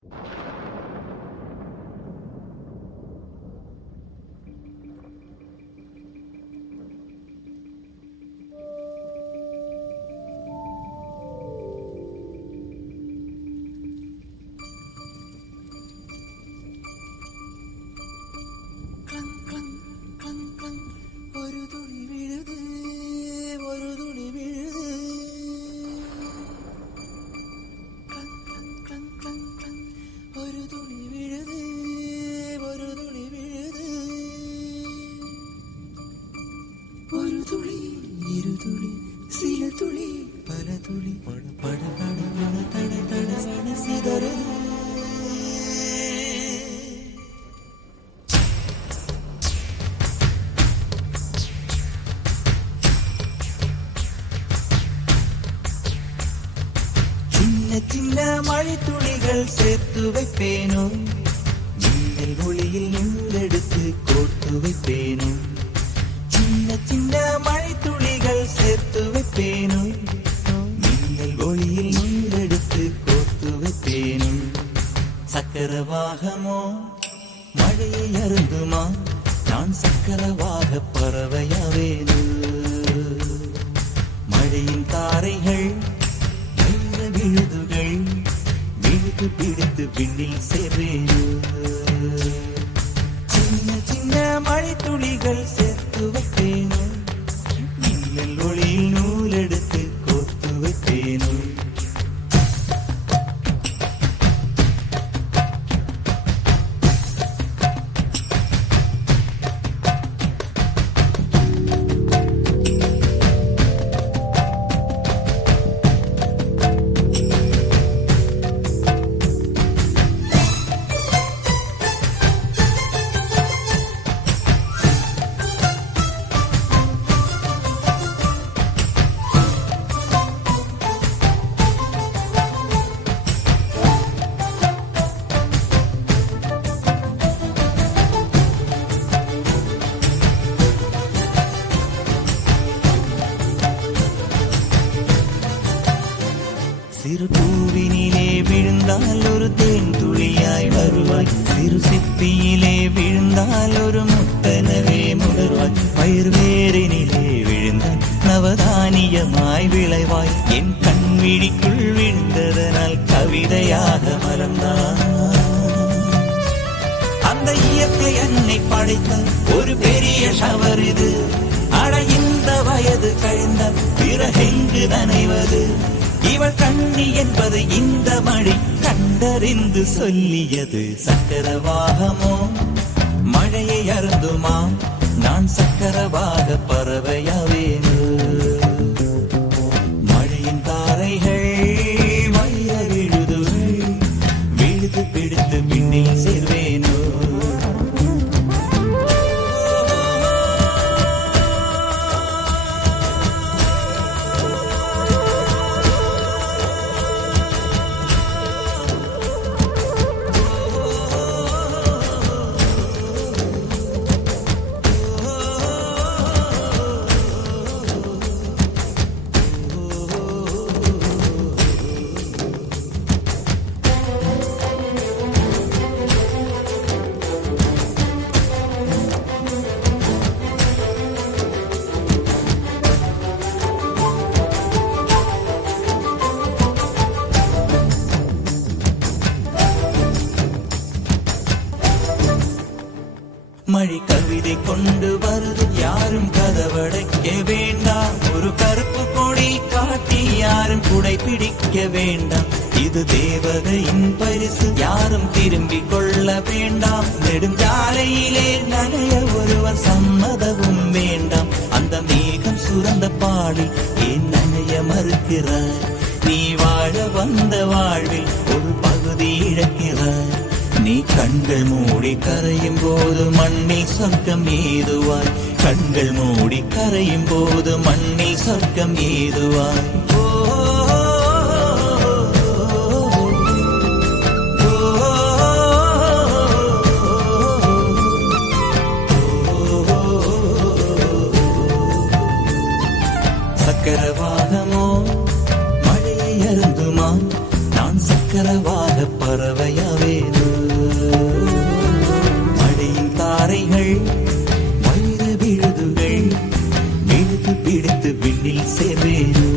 ஒரு துளி விழுது, ஒரு துளி விழுது. ஒரு துளி விழுது, ஒரு துளி விழுது. ஒரு துளி, இரு துளி, சில துளி, பல துளி. பட பட பட பட தட தட சட சிதறுது. சின்ன மழை துளிகள் சேர்த்து வைப்பேனோ, மின்னல் ஒளியில் நூலெடுத்து கோர்த்து வைப்பேனோ. சின்ன சின்ன மழை துளிகள் சேர்த்து வைப்பேனோ, மின்னல் ஒளியில் நூலெடுத்து கோர்த்து வைப்பேனோ. சக்கரவாகமோ மழையை அருந்துமா, நான் சக்கரவாக பறவையாவேனோ. மழையின் தாரைகள் விழுதுகள் விழுது பிடித்து விண்ணில் சேர்வேனோ. சின்ன சின்ன மழை துளிகள் சேர்த்து வைப்பேனோ, மின்னல் ஒளியில் நூலெடுத்து கோர்த்து வைப்பேனோ. சிறு பூவினிலே விழுந்தால் ஒரு தேன் துளியாய் வருவாய், சிறு சிப்பியிலே விழுந்தால் ஒரு முத்தனவே முடர்வாய். பயிர் வேரினிலே விழுந்தால் நவதானியமாய் விளைவாய். என் கண்விழிக்குள் விழுந்ததனால் கவிதையாக மலர்ந்தான். அந்த இயற்கை என்னை படைத்த ஒரு பெரிய ஷவர் இது. அட இந்த வயது கழிந்த பிறகெங்கு நனைவது. இவள் கண்ணி என்பது இந்த மழை கண்டறிந்து சொல்லியது. சக்கரவாகமோ மழையை அருந்துமா, நான் சக்கரவாக பறவையாவேனோ. மழையின் தாரைகள் வைர விழுதுகள் விழுது பிடித்து விண்ணில் சேர்வேனோ. மழை கவிதை கொண்டு வருது, யாரும் கதவடைக்க வேண்டாம். ஒரு கருப்பு கொடி காட்டி யாரும் குடை பிடிக்க வேண்டாம். இது தேவதையின் பரிசு, யாரும் திரும்பிக் கொள்ள வேண்டாம். நெடுஞ்சாலையிலே நனைய ஒருவர் சம்மதமும் வேண்டாம். அந்த மேகம் சுரந்த பாடில் ஏன் நனைய மறுக்கிறாய்? நீ வாழ வந்த வாழ்வில் ஒரு பகுதி இழக்கிறாய். நீ கண்கள் மூடி கரையும் போது மண்ணில் சொர்க்கம் ஏதுவாய். கண்கள் மூடி கரையும் போது மண்ணில் சொர்க்கம் ஏதுவாய். சக்கரவாகமோ மழையை அருந்துமா, நான் சக்கரவாக பற பறவையாவேனோ மழையின் தாரைகள் வைர விழுதுகள் விழுது பிடித்து விண்ணில் சேர்வேனோ